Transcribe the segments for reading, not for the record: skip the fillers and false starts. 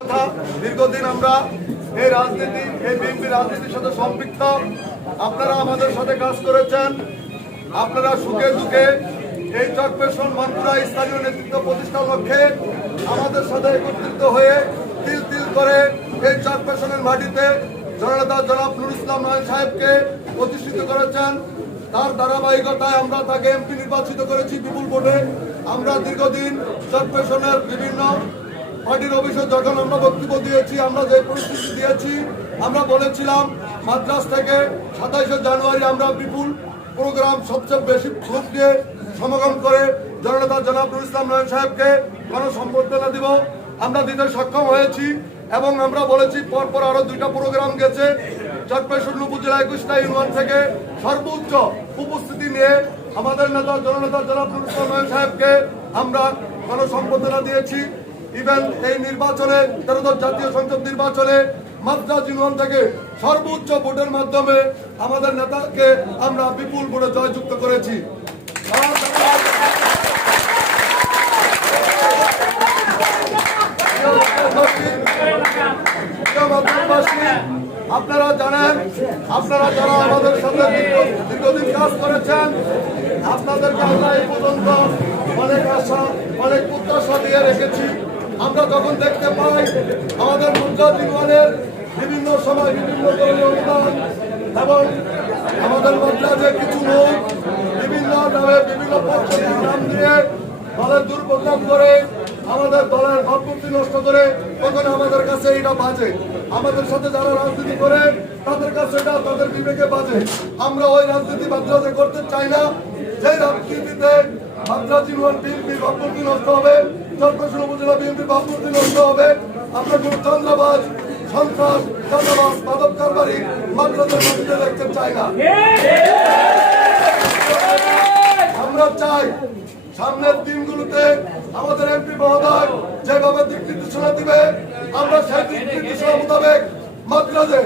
দীর্ঘদিন আমরা এই বিএনপি রাজনীতির সাথে সম্পৃক্ত। আপনারা আমাদের সাথে কাজ করেছেন। আপনারা সুখে দুঃখে এই চরপেশন মানপুরা স্থানীয় নেতৃত্ব প্রতিষ্ঠার লক্ষ্যে আমাদের সাথে একত্রিত হয়ে তিল তিল করে এই চরপেশনের মাটিতে জননেতা জনাব নুরুল ইসলাম নয়ন সাহেবকে প্রতিষ্ঠিত করেছেন। তার ধারাবাহিকতায় আমরা তাকে এমপি নির্বাচিত করেছি বিপুল ভোটে। আমরা দীর্ঘদিন চরপেশনের বিভিন্ন পার্টির অফিসে যখন আমরা বক্তব্য দিয়েছি, আমরা যে পরিস্থিতি দিয়েছি, আমরা বলেছিলাম মাদ্রাজ থেকে 27শে জানুয়ারি আমরা বিপুল প্রোগ্রাম সবচেয়ে বেশি গ্রুপ নিয়ে সমাগম করে জননেতা জনাব নুরুল ইসলাম নয়ন সাহেবকে গণসম্বর্ধনা দিব। আমরা দিতে সক্ষম হয়েছি এবং আমরা বলেছি পরপর আরো 2টা প্রোগ্রাম গেছে। চরপেশন উপজেলা 21টা ইউনিয়ন থেকে সর্বোচ্চ উপস্থিতি নিয়ে আমাদের জননেতা জনাব নুরুল ইসলাম নয়ন সাহেবকে আমরা গণসম্বর্ধনা দিয়েছি। ইভেন এই নির্বাচনে 13দশ জাতীয় সংসদ নির্বাচনে মাদ্রাজ ইউনিয়ন থেকে সর্বোচ্চ ভোটের মাধ্যমে আমাদের নেতাকে আমরা বিপুল ভোটে জয়যুক্ত করেছি। আপনারা জানেন, আপনারা যারা আমাদের সাথে দীর্ঘদিন কাজ করেছেন, আপনাদেরকে আমরা এই পর্যন্ত অনেক আশা অনেক প্রত্যাশা দিয়ে রেখেছি। আমরা যখন দেখতে পাই আমাদের মাদ্রাজ ইউনিয়নের বিভিন্ন সময় বিভিন্ন ধরনের অনুদান এবং আমাদের মাদ্রাজে কিছু লোক বিভিন্ন নামে বিভিন্ন পদ্ধতির নাম দিয়ে দলের দুর্বদনাম করে আমাদের দলের ভাবমূর্তি নষ্ট করে, তখন আমাদের কাছে এটা বাজে। আমাদের সাথে যারা রাজনীতি করে তাদের কাছে এটা তাদের বিবেকে বাজে। আমরা ওই রাজনীতি মাদ্রাজে করতে চাই না। যে রাজনীতিতে মাদ্রাজ ইউনিয়ন বিএনপির ভাবমূর্তি নষ্ট হবে, চরপেশন উপজেলা বিএনপির ভাবমূর্তি নষ্ট হবে। আমরা কোন চান্দাবাজ, সন্ত্রাস, চাঁদাবাজ, মাদক কারবারি মাদ্রাজের মধ্যে দেখতে চাই না। আমরা চাই সামনের দিনগুলোতে আমাদের এমপি মহোদয় যেভাবে দিক নির্দেশনা দিবে, আমরা সেই দিক নির্দেশনা মোতাবেক মাদ্রাজে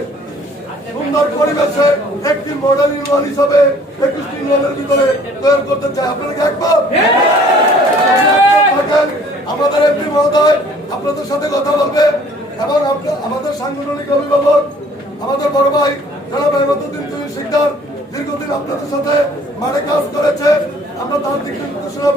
সুন্দর পরিবেশে একটি মডেল ইউনিয়ন হিসাবে 21টি ইউনিয়নের ভিতরে তৈরি করতে চাই। আপনারা কি একমত? আমাদের এমপি মহোদয় আপনাদের সাথে কথা বলবে এবং আমাদের সাংগঠনিক অভিভাবক আমাদের বড় ভাই জনাব আহমদউদ্দিন শিকদার দীর্ঘদিন আপনাদের সাথে মাঠে কাজ করেছে। আমরা তার দিক নির্দেশনা